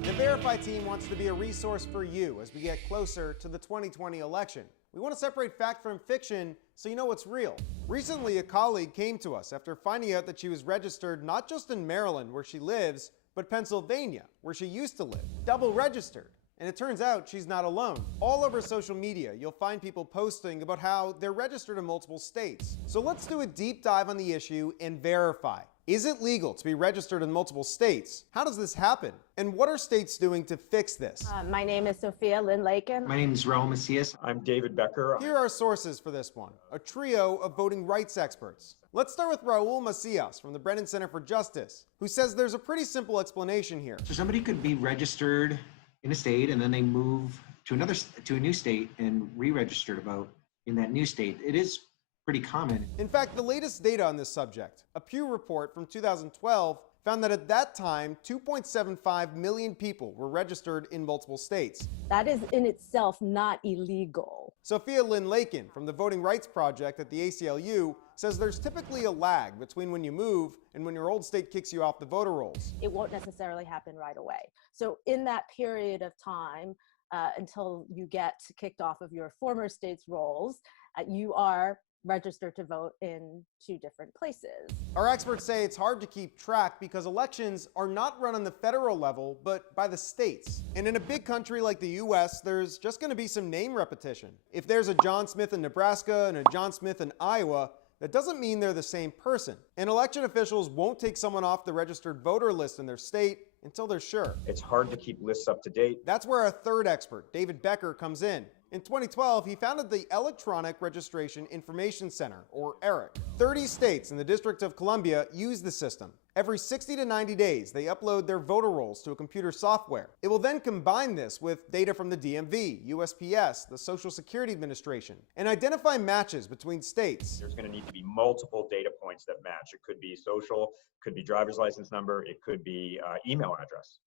The Verify team wants to be a resource for you as we get closer to the 2020 election. We want to separate fact from fiction so you know what's real. Recently, a colleague came to us after finding out that she was registered not just in Maryland, where she lives, but Pennsylvania, where she used to live. Double registered. And it turns out she's not alone. All over social media, you'll find people posting about how they're registered in multiple states. So let's do a deep dive on the issue and verify. Is it legal to be registered in multiple states? How does this happen? And what are states doing to fix this? My name is Sophia Lakin. My name is Raul Macias. I'm David Becker. Here are sources for this one, a trio of voting rights experts. Let's start with Raul Macias from the Brennan Center for Justice, who says there's a pretty simple explanation here. So somebody could be registered in a state and then they move to a new state and re-registered about in that new state. It is pretty common. In fact, the latest data on this subject, a Pew report from 2012, found that at that time, 2.75 million people were registered in multiple states. That is in itself not illegal. Sophia Lakin from the Voting Rights Project at the ACLU says there's typically a lag between when you move and when your old state kicks you off the voter rolls. It won't necessarily happen right away. So in that period of time, until you get kicked off of your former state's rolls, you are registered to vote in two different places. Our experts say it's hard to keep track because elections are not run on the federal level, but by the states. And in a big country like the US, there's just going to be some name repetition. If there's a John Smith in Nebraska and a John Smith in Iowa, that doesn't mean they're the same person. And election officials won't take someone off the registered voter list in their state until they're sure. It's hard to keep lists up to date. That's where our third expert, David Becker, comes in. In 2012, he founded the Electronic Registration Information Center, or ERIC. 30 states in the District of Columbia use the system. Every 60 to 90 days, they upload their voter rolls to a computer software. It will then combine this with data from the DMV, USPS, the Social Security Administration, and identify matches between states. There's going to need to be multiple data points that match. It could be social, could be driver's license number, it could be email address.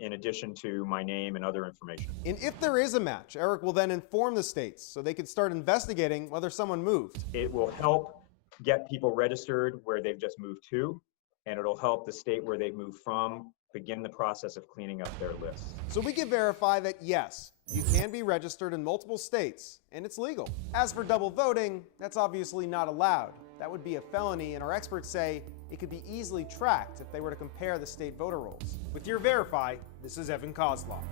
In addition to my name and other information. And if there is a match, ERIC will then inform the states so they can start investigating whether someone moved. It will help get people registered where they've just moved to, and it'll help the state where they've moved from begin the process of cleaning up their lists. So we can verify that yes, you can be registered in multiple states, and it's legal. As for double voting, that's obviously not allowed. That would be a felony, and our experts say it could be easily tracked if they were to compare the state voter rolls. With your Verify, this is Evan Kozlov.